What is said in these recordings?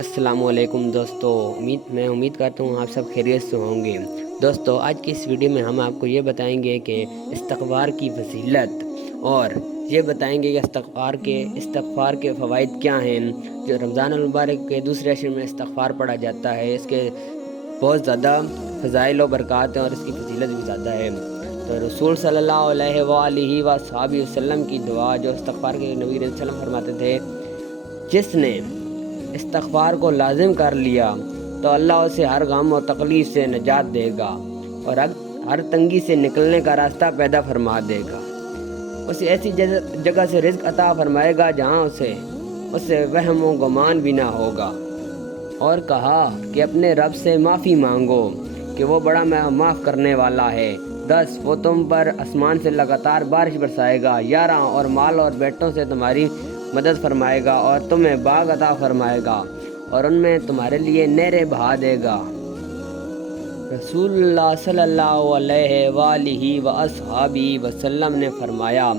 السلام علیکم دوستو، میں امید کرتا ہوں آپ سب خیریت سے ہوں گے۔ دوستو، آج کی اس ویڈیو میں ہم آپ کو یہ بتائیں گے کہ استغفار کی فضیلت، اور یہ بتائیں گے کہ استغفار کے فوائد کیا ہیں۔ جو رمضان المبارک کے دوسرے عشر میں استغفار پڑھا جاتا ہے، اس کے بہت زیادہ فضائل و برکات ہیں اور اس کی فضیلت بھی زیادہ ہے۔ تو رسول صلی اللہ علیہ وآلہ وصحبہ وسلم کی دعا، جو استغفار کے نبی علیہ السلام فرماتے تھے، جس نے استغفار کو لازم کر لیا تو اللہ اسے ہر غم و تکلیف سے نجات دے گا اور ہر تنگی سے نکلنے کا راستہ پیدا فرما دے گا۔ اسے ایسی جگہ سے رزق عطا فرمائے گا جہاں اسے وہم و گمان بھی نہ ہوگا، اور کہا کہ اپنے رب سے معافی مانگو کہ وہ بڑا معاف کرنے والا ہے۔ 10 وہ تم پر آسمان سے لگاتار بارش برسائے گا۔ 11 اور مال اور بیٹوں سے تمہاری مدد فرمائے گا اور تمہیں باغ عطا فرمائے گا اور ان میں تمہارے لیے نہریں بہا دے گا۔ رسول اللہ صلی اللہ علیہ وآلہ وصحبہ وسلم نے فرمایا،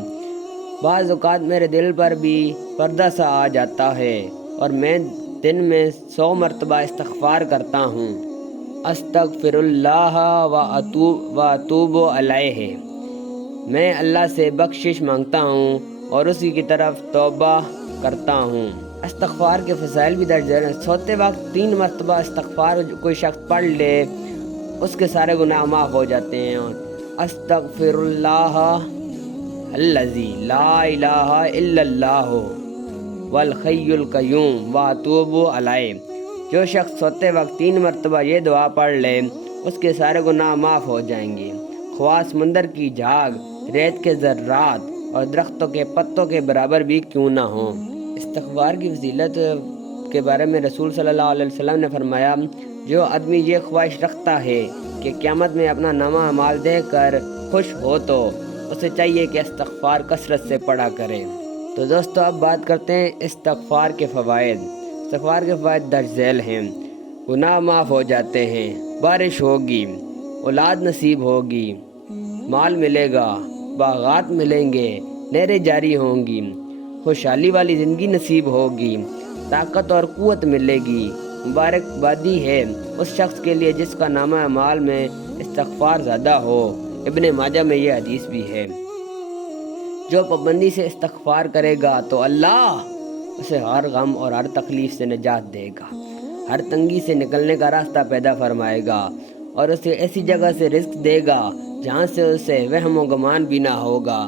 بعض اوقات میرے دل پر بھی پردہ سا آ جاتا ہے اور میں دن میں 100 مرتبہ استغفار کرتا ہوں۔ استغفر اللہ و اتوب علیہ، میں اللہ سے بخشش مانگتا ہوں اور اسی کی طرف توبہ کرتا ہوں۔ استغفار کے فضائل بھی درج ہیں۔ سوتے وقت 3 مرتبہ استغفار کوئی شخص پڑھ لے، اس کے سارے گناہ معاف ہو جاتے ہیں۔ استغفر اللہ الذی لا الہ الا اللہ والحی القیوم واتوب علیہ، جو شخص سوتے وقت 3 مرتبہ یہ دعا پڑھ لے، اس کے سارے گناہ معاف ہو جائیں گے، خواہ سمندر کی جھاگ، ریت کے ذرات اور درختوں کے پتوں کے برابر بھی کیوں نہ ہوں۔ استغفار کی فضیلت کے بارے میں رسول صلی اللہ علیہ وسلم نے فرمایا، جو آدمی یہ خواہش رکھتا ہے کہ قیامت میں اپنا نامہ اعمال دیکھ کر خوش ہو تو اسے چاہیے کہ استغفار کثرت سے پڑھا کرے۔ تو دوستو، اب بات کرتے ہیں استغفار کے فوائد۔ استغفار کے فوائد درج ذیل ہیں۔ گناہ معاف ہو جاتے ہیں، بارش ہوگی، اولاد نصیب ہوگی، مال ملے گا، باغات ملیں گے، نہریں جاری ہوں گی، خوشحالی والی زندگی نصیب ہوگی، طاقت اور قوت ملے گی۔ مبارکبادی ہے اس شخص کے لیے جس کا نامہ اعمال میں استغفار زیادہ ہو۔ ابن ماجہ میں یہ حدیث بھی ہے، جو پابندی سے استغفار کرے گا تو اللہ اسے ہر غم اور ہر تکلیف سے نجات دے گا، ہر تنگی سے نکلنے کا راستہ پیدا فرمائے گا اور اسے ایسی جگہ سے رزق دے گا جہاں سے اسے وہم و گمان بھی نہ ہوگا،